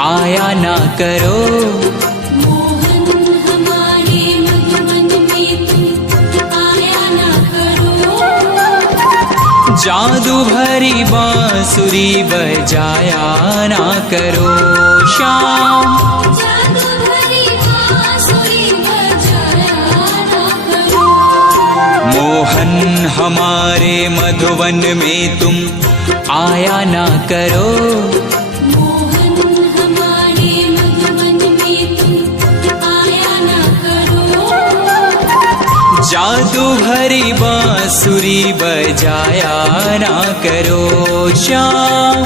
आया ना करो। मोहन हमारे मधुबन में तुम आया ना करो। जादू भरी बांसुरी बजाया ना करो श्याम। जादू भरी बांसुरी बजाया ना करो। मोहन हमारे मधुबन में तुम आया ना करो। मोहन हमारे मधुबन में तुम आया ना करो। जादू भरी बांसुरी बजाया ना करो श्याम।